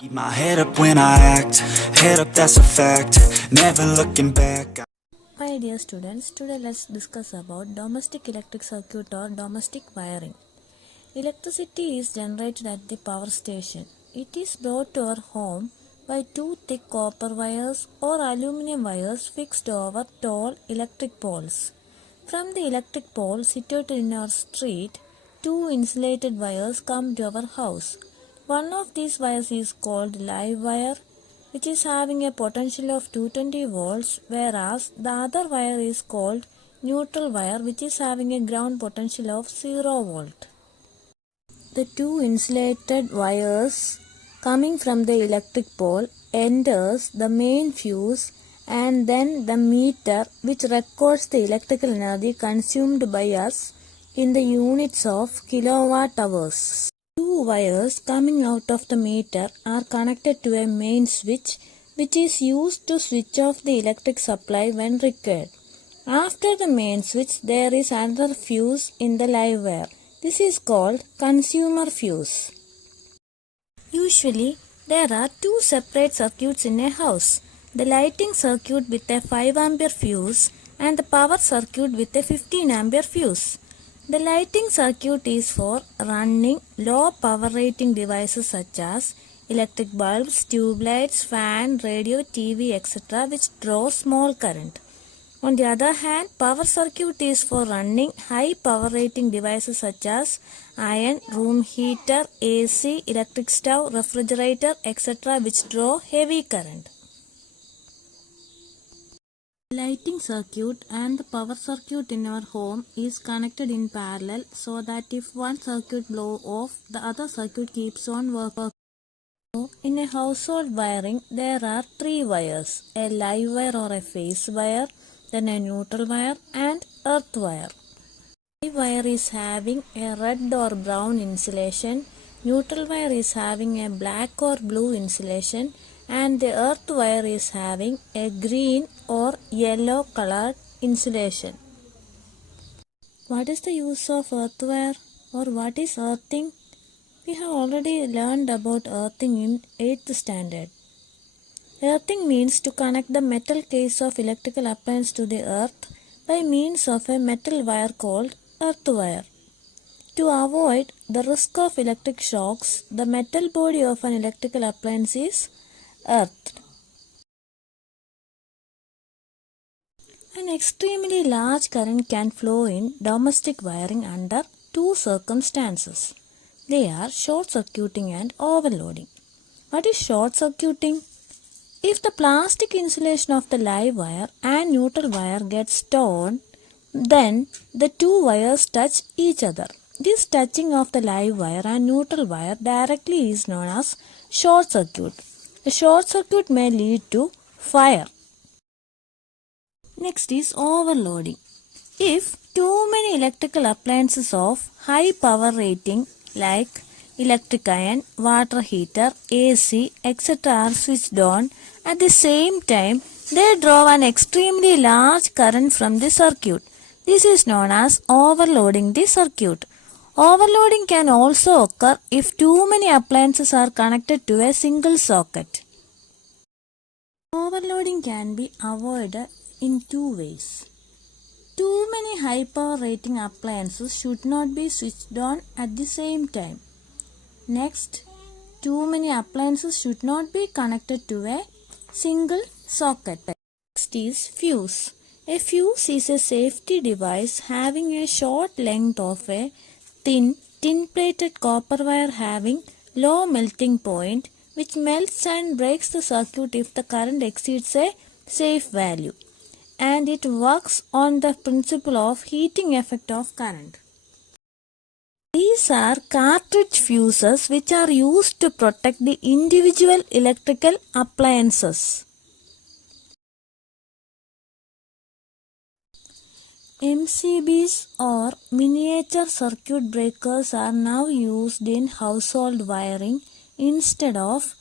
Keep my head up when I act, head up that's a fact, never looking back. My dear students, today let's discuss about domestic electric circuit or domestic wiring. Electricity is generated at the power station. It is brought to our home by two thick copper wires or aluminum wires fixed over tall electric poles. From the electric pole situated in our street, two insulated wires come to our house. One of these wires is called live wire, which is having a potential of 220 volts, whereas the other wire is called neutral wire, which is having a ground potential of 0 volt. The two insulated wires coming from the electric pole enters the main fuse and then the meter, which records the electrical energy consumed by us in the units of kilowatt hours. Two wires coming out of the meter are connected to a main switch, which is used to switch off the electric supply when required. After the main switch, there is another fuse in the live wire. This is called consumer fuse. Usually, there are two separate circuits in a house. The lighting circuit with a 5 ampere fuse and the power circuit with a 15 ampere fuse. The lighting circuit is for running low power rating devices such as electric bulbs, tube lights, fan, radio, TV, etc. which draw small current. On the other hand, power circuit is for running high power rating devices such as iron, room heater, AC, electric stove, refrigerator, etc. which draw heavy current. The lighting circuit and the power circuit in our home is connected in parallel so that if one circuit blows off, the other circuit keeps on working. In a household wiring, there are three wires, a live wire or a phase wire, then a neutral wire and earth wire. Live wire is having a red or brown insulation, neutral wire is having a black or blue insulation, and the earth wire is having a green or yellow colored insulation. What is the use of earth wire or what is earthing? We have already learned about earthing in 8th standard. Earthing means to connect the metal case of electrical appliance to the earth by means of a metal wire called earth wire. To avoid the risk of electric shocks, the metal body of an electrical appliance is earthed. An extremely large current can flow in domestic wiring under two circumstances. They are short circuiting and overloading. What is short circuiting? If the plastic insulation of the live wire and neutral wire gets torn, then the two wires touch each other. This touching of the live wire and neutral wire directly is known as short circuit. A short circuit may lead to fire. Next is overloading. If too many electrical appliances of high power rating like electric iron, water heater, AC, etc. are switched on at the same time, they draw an extremely large current from the circuit. This is known as overloading the circuit. Overloading can also occur if too many appliances are connected to a single socket. Overloading can be avoided in two ways. Too many high power rating appliances should not be switched on at the same time. Next, too many appliances should not be connected to a single socket. Next is fuse. A fuse is a safety device having a short length of a thin tin-plated copper wire having low melting point, which melts and breaks the circuit if the current exceeds a safe value, and it works on the principle of heating effect of current. These are cartridge fuses which are used to protect the individual electrical appliances. MCBs or miniature circuit breakers are now used in household wiring instead of